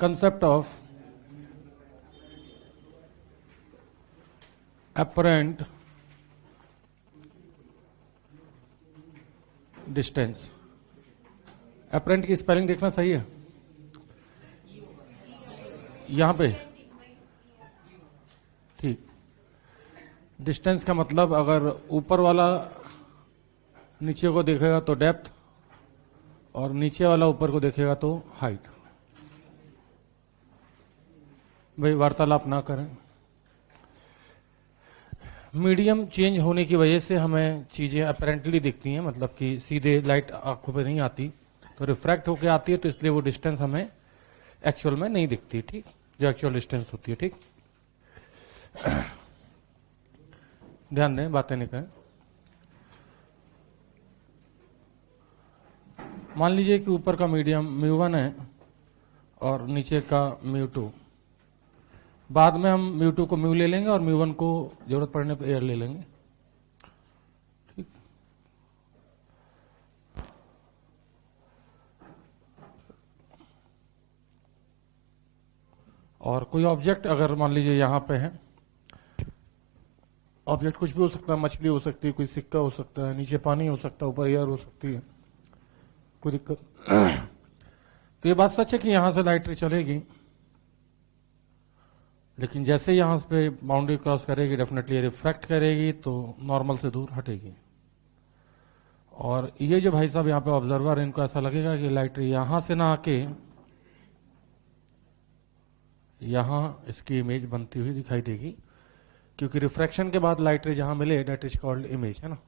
concept of apparent distance. apparent की spelling देखना सही है यहां पे, ठीक। डिस्टेंस का मतलब अगर ऊपर वाला नीचे को देखेगा तो डेप्थ और नीचे वाला ऊपर को देखेगा तो हाइट। भाई वार्तालाप ना करें। मीडियम चेंज होने की वजह से हमें चीजें अपेरेंटली दिखती हैं, मतलब कि सीधे लाइट आंखों पे नहीं आती, तो रिफ्रैक्ट होकर आती है, तो इसलिए वो डिस्टेंस हमें एक्चुअल में नहीं दिखती, ठीक, जो एक्चुअल डिस्टेंस होती है, ठीक। ध्यान दें, बातें नहीं करें। मान लीजिए कि ऊपर का मीडियम μ1 है और नीचे का μ2। बाद में हम μ2 को म्यू ले लेंगे और μ1 को जरूरत पड़ने पर एयर ले लेंगे, ठीक। और कोई ऑब्जेक्ट अगर मान लीजिए यहां पे है, ऑब्जेक्ट कुछ भी हो सकता है, मछली हो सकती है, कोई सिक्का हो सकता है, नीचे पानी हो सकता है, ऊपर एयर हो सकती है, कोई दिक्कत। तो ये बात सच है कि यहां से लाइट रे चलेगी, लेकिन जैसे यहां पे बाउंड्री क्रॉस करेगी डेफिनेटली रिफ्रैक्ट करेगी, तो नॉर्मल से दूर हटेगी। और ये जो भाई साहब यहाँ पे ऑब्जर्वर, इनको ऐसा लगेगा कि लाइट रे यहां से ना आके यहां इसकी इमेज बनती हुई दिखाई देगी, क्योंकि रिफ्रैक्शन के बाद लाइट रे जहां मिले दैट इज कॉल्ड इमेज, है ना।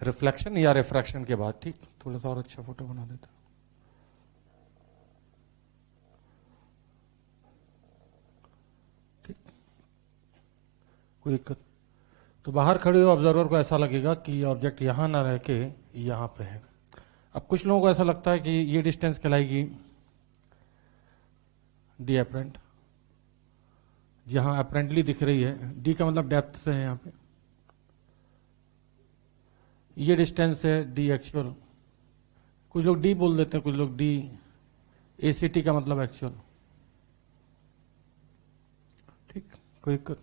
रिफ्लेक्शन या रिफ्रैक्शन के बाद, ठीक। थोड़ा सा और अच्छा फोटो बना देता। ठीक, कोई दिक्कत। तो बाहर खड़े हुए ऑब्जर्वर को ऐसा लगेगा कि ऑब्जेक्ट यहां ना रह के यहां पे है। अब कुछ लोगों को ऐसा लगता है कि ये डिस्टेंस कहलाएगी डी अपरेंट, जहां अपरेंटली दिख रही है, डी का मतलब डेप्थ से है यहां पे, ये डिस्टेंस है डी एक्चुअल। कुछ लोग डी बोल देते हैं, कुछ लोग डी, एसीटी का मतलब एक्चुअल, ठीक, कोई दिक्कत।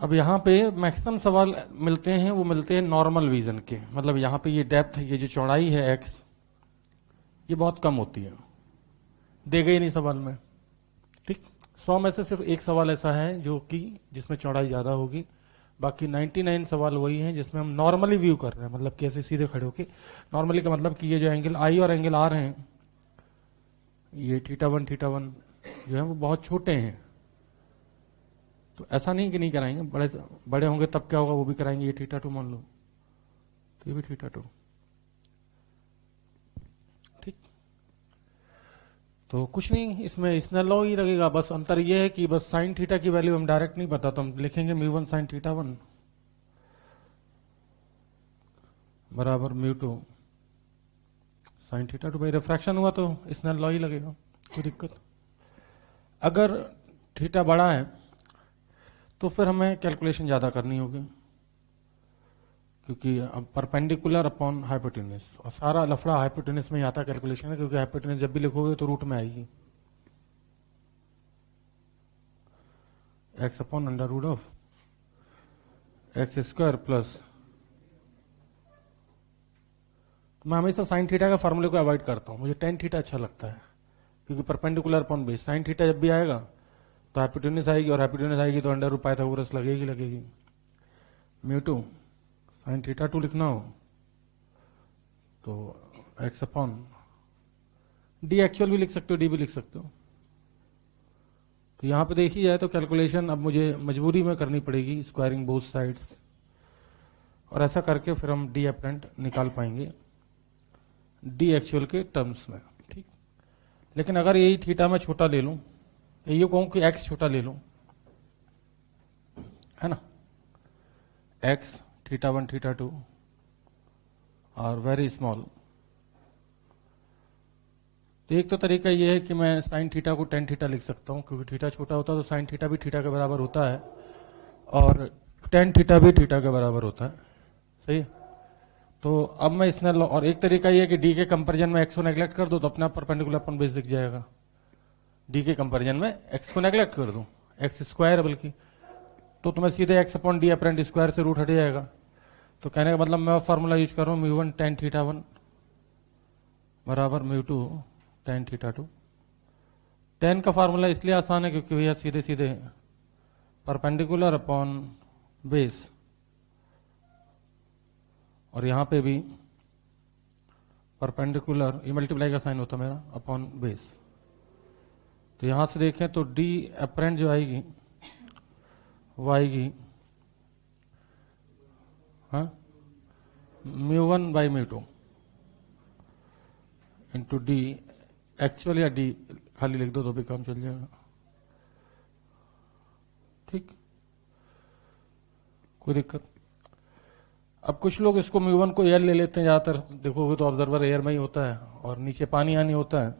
अब यहाँ पे मैक्सिमम सवाल मिलते हैं, वो मिलते हैं नॉर्मल विजन के, मतलब यहाँ पे ये डेप्थ, ये जो चौड़ाई है एक्स, ये बहुत कम होती है, दे गई नहीं सवाल में, ठीक। 100 में से सिर्फ एक सवाल ऐसा है जो कि जिसमें चौड़ाई ज्यादा होगी, बाकी 99 सवाल वही हैं जिसमें हम नॉर्मली व्यू कर रहे हैं, मतलब कैसे सीधे खड़े होके। नॉर्मली का मतलब कि ये जो एंगल आई और एंगल आर हैं, ये θ1 θ1 जो है वो बहुत छोटे हैं, तो ऐसा नहीं कि नहीं कराएंगे, बड़े बड़े होंगे तब क्या होगा, वो भी कराएंगे। ये θ2 मान लो, तो ये भी θ2, ठीक। तो कुछ नहीं, इसमें स्नेल लॉ ही लगेगा, बस अंतर ये है कि बस साइन थीटा की वैल्यू हम डायरेक्ट नहीं पता, तो हम लिखेंगे μ1 sin θ1 बराबर μ2 sin θ2। भाई रिफ्रैक्शन हुआ तो स्नेल लॉ ही लगेगा, कोई दिक्कत। अगर थीटा बड़ा है तो फिर हमें कैलकुलेशन ज़्यादा करनी होगी, क्योंकि अब परपेंडिकुलर अपॉन हाइपोटेन्यूज, और सारा लफड़ा हाइपोटेन्यूज में ही आता कैलकुलेशन है, क्योंकि हाइपोटेन्यूज जब भी लिखोगे तो रूट में आएगी, X upon under root of X square plus. मैं हमेशा साइन थीटा का फॉर्मूले को अवॉइड करता हूँ, मुझे टेन थीटा अच्छा लगता है, क्योंकि perpendicular upon base. Sine theta जब भी आएगा तो हाइपोटेन्यूज आएगी, और हाइपोटेन्यूज आएगी तो अंडर रूट पाइथागोरस लगेगी लगेगी। μ2 sin θ2 लिखना हो तो एक्स अपॉन डी एक्चुअल भी लिख सकते हो, डी भी लिख सकते हो। तो यहां पे देखी जाए तो कैलकुलेशन अब मुझे मजबूरी में करनी पड़ेगी, स्क्वायरिंग बोथ साइड्स, और ऐसा करके फिर हम डी अपरेंट निकाल पाएंगे डी एक्चुअल के टर्म्स में, ठीक। लेकिन अगर यही थीटा में छोटा ले लूं, ये कहूं कि एक्स छोटा ले लूं, है ना, एक्स θ1 θ2 और वेरी स्मॉल, तो एक तो तरीका ये है कि मैं साइन थीटा को टेन थीटा लिख सकता हूँ, क्योंकि थीटा छोटा होता है तो साइन थीटा भी थीटा के बराबर होता है, और टेन थीटा भी थीटा के बराबर होता है, सही है। तो अब मैं इसने और एक तरीका ये है कि डी के कंपेरिजन में एक्स को नेग्लेक्ट कर दो तो अपना परपेंडिकुलर अपॉन बेस दिख जाएगा। डी के कंपेरिजन में एक्स को नेग्लेक्ट कर दूं, एक्स स्क्वायर है बल्कि, तो तुम्हें सीधे x upon D apparent square से रूट हट जाएगा। तो कहने का मतलब मैं फॉर्मूला यूज कर रहा हूँ म्यू 1 tan थीटा 1 बराबर म्यू 2 tan थीटा 2। tan का फार्मूला इसलिए आसान है क्योंकि भैया सीधे सीधे परपेंडिकुलर अपॉन बेस, और यहां पे भी परपेंडिकुलर, ये मल्टीप्लाई का साइन होता है मेरा, अपॉन बेस। तो यहां से देखें तो डी अपेरेंट जो आएगी वो आएगी हाँ mu 1 by mu 2 into D actual, या डी खाली लिख दो तो भी काम चल जाएगा। ठीक, कोई दिक्कत? अब कुछ लोग इसको म्यू 1 को एयर ले लेते हैं, ज्यादातर देखोगे तो ऑब्जर्वर एयर में ही होता है और नीचे पानी आनी होता है।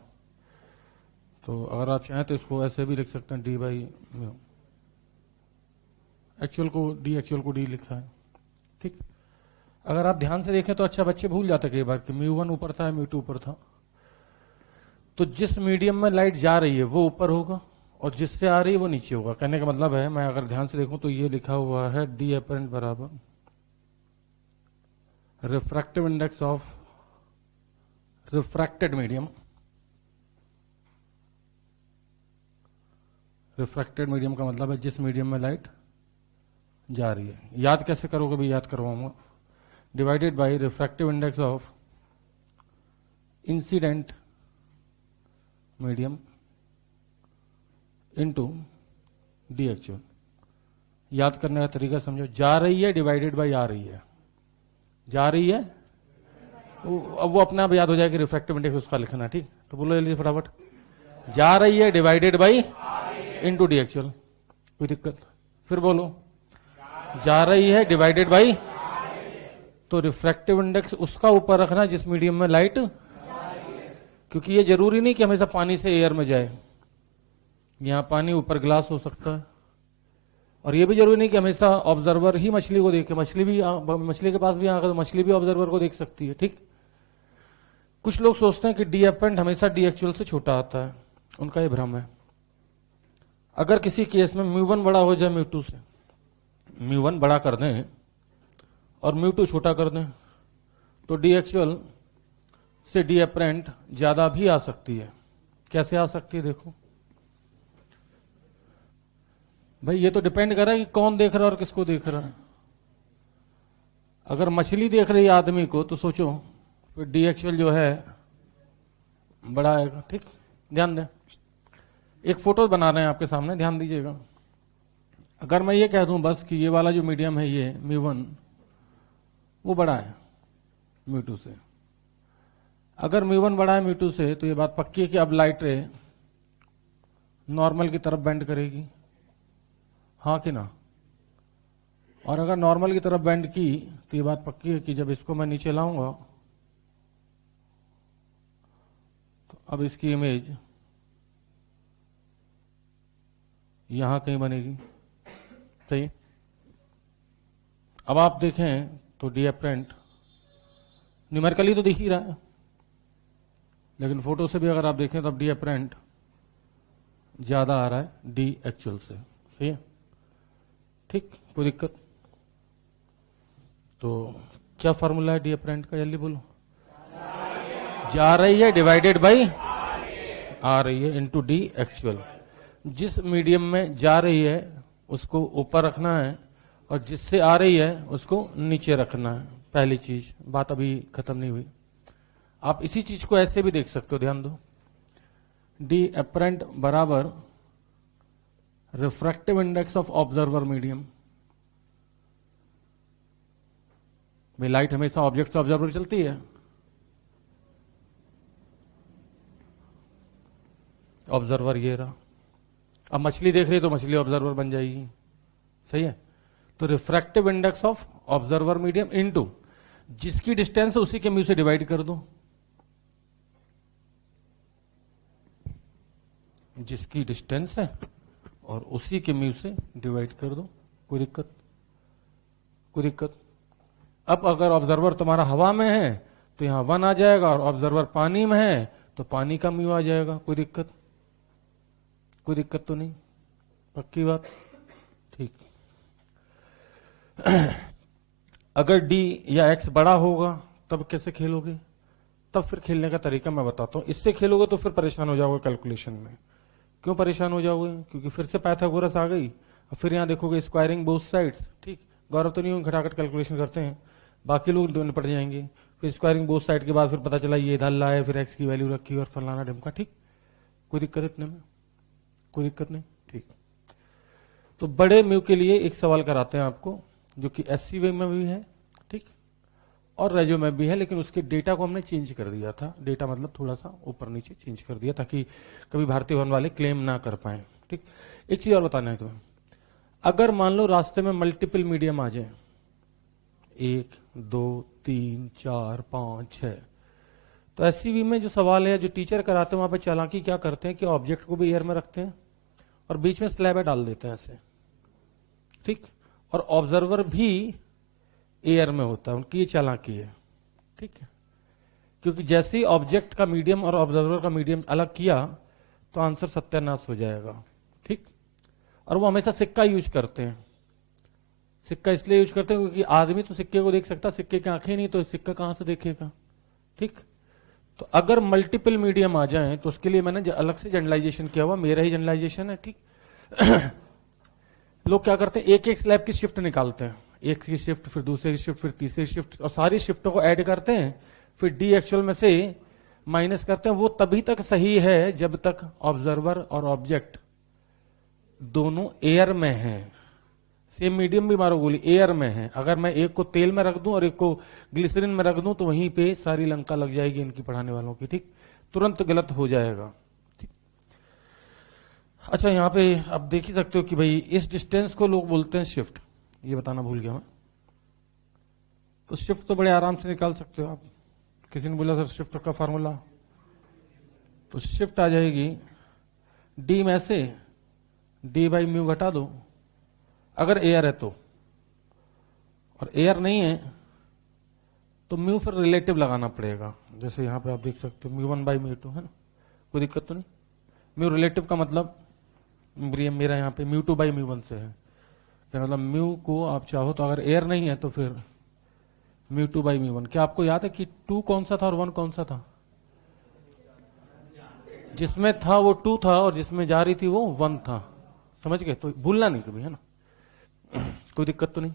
तो अगर आप चाहें तो इसको ऐसे भी लिख सकते हैं डी बाई म्यू, एक्चुअल को डी लिखा है। ठीक, अगर आप ध्यान से देखें तो अच्छा बच्चे भूल जाते कई बार कि म्यू 1 ऊपर था म्यू 2 ऊपर था। तो जिस मीडियम में लाइट जा रही है वो ऊपर होगा और जिससे आ रही है वो नीचे होगा। कहने का मतलब है, मैं अगर ध्यान से देखूं तो ये लिखा हुआ है डी अपेरेंट बराबर refractive index of refracted medium. Refracted medium का मतलब है जिस मीडियम में लाइट जा रही है। याद कैसे करोगे भी, याद करवाऊंगा। Divided by refractive index of incident medium into D actual. याद करने का तरीका समझो, जा रही है डिवाइडेड बाय आ रही है, जा रही है अब वो अपने आप याद हो जाएगा रिफ्रैक्टिव इंडेक्स उसका लिखना। ठीक, तो बोलो जल्दी फटाफट, जा रही है divided by into D actual. कोई दिक्कत? फिर बोलो, जा रही है डिवाइडेड बाय, तो रिफ्रैक्टिव इंडेक्स उसका ऊपर रखना जिस मीडियम में लाइट, क्योंकि ये जरूरी नहीं कि हमेशा पानी से एयर में जाए। यहां पानी ऊपर ग्लास हो सकता है, और ये भी जरूरी नहीं कि हमेशा ऑब्जर्वर ही मछली को देखे। मछली के पास भी आंख है तो मछली भी ऑब्जर्वर को देख सकती है। ठीक, कुछ लोग सोचते हैं कि डी अपेरेंट हमेशा डी एक्चुअल से छोटा आता है, उनका ये भ्रम है। अगर किसी केस में म्यू 1 बड़ा हो जाए म्यू 2 से, म्यू 1 बड़ा कर दें और म्यू 2 छोटा कर दें, तो डी एक्चुअल से डी अपेरेंट ज्यादा भी आ सकती है। कैसे आ सकती है देखो भाई, ये तो डिपेंड कर रहा है कि कौन देख रहा है और किसको देख रहा है। अगर मछली देख रही है आदमी को तो सोचो फिर डी एक्चुअल जो है बड़ा आएगा। ठीक, ध्यान दें, एक फोटो बना रहे हैं आपके सामने, ध्यान दीजिएगा। अगर मैं ये कह दूं बस कि ये वाला जो मीडियम है ये म्यू 1 वो बड़ा है म्यू 2 से, अगर म्यू 1 बड़ा है म्यू 2 से, तो ये बात पक्की है कि अब लाइट रे नॉर्मल की तरफ बेंड करेगी, हाँ कि ना? और अगर नॉर्मल की तरफ बेंड की तो ये बात पक्की है कि जब इसको मैं नीचे लाऊंगा तो अब इसकी इमेज यहां कहीं बनेगी। सही, अब आप देखें तो डी अपेरेंट न्यूमेरिकली तो दिख ही रहा है, लेकिन फोटो से भी अगर आप देखें तो अब डी अपेरेंट ज्यादा आ रहा है डी एक्चुअल से। सही है, ठीक, कोई दिक्कत? तो क्या फॉर्मूला है डी अपेरेंट का, जल्दी बोलो। जा रही है डिवाइडेड बाई आ रही है इनटू डी एक्चुअल। जिस मीडियम में जा रही है उसको ऊपर रखना है और जिससे आ रही है उसको नीचे रखना है। पहली चीज, बात अभी खत्म नहीं हुई। आप इसी चीज को ऐसे भी देख सकते हो, ध्यान दो। डी अपेरेंट बराबर refractive index of observer medium. भाई लाइट हमेशा ऑब्जेक्ट से ऑब्जर्वर चलती है, ऑब्जर्वर ये रहा। अब मछली देख रही है तो मछली ऑब्जर्वर बन जाएगी। सही है, तो refractive index of observer medium into जिसकी डिस्टेंस है उसी के म्यू से डिवाइड कर दो, जिसकी डिस्टेंस है और उसी के म्यू से डिवाइड कर दो। कोई दिक्कत? कोई दिक्कत? अब अगर ऑब्जर्वर तुम्हारा हवा में है तो यहाँ 1 आ जाएगा, और ऑब्जर्वर पानी में है तो पानी का म्यू आ जाएगा। कोई दिक्कत तो नहीं, पक्की बात, ठीक। अगर डी या एक्स बड़ा होगा तब कैसे खेलोगे? तब फिर खेलने का तरीका मैं बताता हूं। इससे खेलोगे तो फिर परेशान हो जाओगे कैलकुलेशन में। क्यों परेशान हो जाओगे? क्योंकि फिर से पाइथागोरस आ गई, और फिर यहाँ देखोगे स्क्वायरिंग बोथ साइड्स, ठीक। गौरव तो नहीं हो, खटाखट कैलकुलेशन करते हैं, बाकी लोग निपट जाएंगे। फिर स्क्वायरिंग बोथ साइड के बाद फिर पता चला ये इधर लाए, फिर एक्स की वैल्यू रखी और फलाना ढिमका, ठीक। कोई दिक्कत इतने में? कोई दिक्कत नहीं, ठीक। तो बड़े म्यू के लिए एक सवाल कराते हैं आपको, जो कि एससी वे में भी है, ठीक, और रेजो में भी है, लेकिन उसके डेटा को हमने चेंज कर दिया था। डेटा मतलब थोड़ा सा ऊपर नीचे चेंज कर दिया, ताकि कभी भारतीय भवन वाले क्लेम ना कर पाए, ठीक। एक चीज और बताना है तुम्हें, अगर मान लो रास्ते में मल्टीपल मीडियम आ जाए, 1 2 3 4 5 6, तो एससीवी में जो सवाल है, जो टीचर कराते हैं वहां पे चालाकी क्या करते हैं कि ऑब्जेक्ट को भी एयर में रखते हैं और बीच में स्लैब डाल देते हैं ऐसे, ठीक, और ऑब्जर्वर भी एयर में होता है। उनकी ये चालाकी है, ठीक है, क्योंकि जैसे ही ऑब्जेक्ट का मीडियम और ऑब्जर्वर का मीडियम अलग किया तो आंसर सत्यानाश हो जाएगा, ठीक। और वो हमेशा सिक्का यूज करते हैं। सिक्का इसलिए यूज करते हैं क्योंकि आदमी तो सिक्के को देख सकता, सिक्के की आंखें नहीं, तो सिक्का कहां से देखेगा, ठीक। तो अगर मल्टीपल मीडियम आ जाए तो उसके लिए मैंने अलग से जनरलाइजेशन किया हुआ, मेरा ही जनरलाइजेशन है, ठीक। लोग क्या करते हैं, एक एक स्लैब की शिफ्ट निकालते हैं, एक की शिफ्ट, फिर दूसरे की शिफ्ट, फिर तीसरी शिफ्ट, और सारी शिफ्टों को ऐड करते हैं, फिर डी एक्चुअल में से माइनस करते हैं। वो तभी तक सही है जब तक ऑब्जर्वर और ऑब्जेक्ट दोनों एयर में हैं। सेम मीडियम भी मारो गोली, एयर में है। अगर मैं एक को तेल में रख दूं और एक को ग्लिसरीन में रख दूं तो वहीं पे सारी लंका लग जाएगी इनकी पढ़ाने वालों की, ठीक, तुरंत गलत हो जाएगा, ठीक। अच्छा, यहाँ पे आप देख ही सकते हो कि भाई इस डिस्टेंस को लोग बोलते हैं शिफ्ट, ये बताना भूल गया मैं। तो शिफ्ट तो बड़े आराम से निकाल सकते हो आप। किसी ने बोला सर शिफ्ट का फार्मूला, तो शिफ्ट आ जाएगी डी में से डी बाई म्यू घटा दो, अगर एयर है तो, और एयर नहीं है तो म्यू फिर रिलेटिव लगाना पड़ेगा। जैसे यहाँ पे आप देख सकते हो म्यू 1 बाई म्यू 2 है ना, कोई दिक्कत तो नहीं। म्यू रिलेटिव का मतलब मेरा यहाँ पे म्यू 2 बाई म्यू 1 से है, मतलब म्यू को आप चाहो तो अगर एयर नहीं है तो फिर म्यू 2 बाई म्यू 1। क्या आपको याद है कि 2 कौन सा था और 1 कौन सा था? जिसमें था वो 2 था और जिसमें जा रही थी वो 1 था, समझ गए? तो भूलना नहीं कभी, है ना, कोई दिक्कत तो नहीं।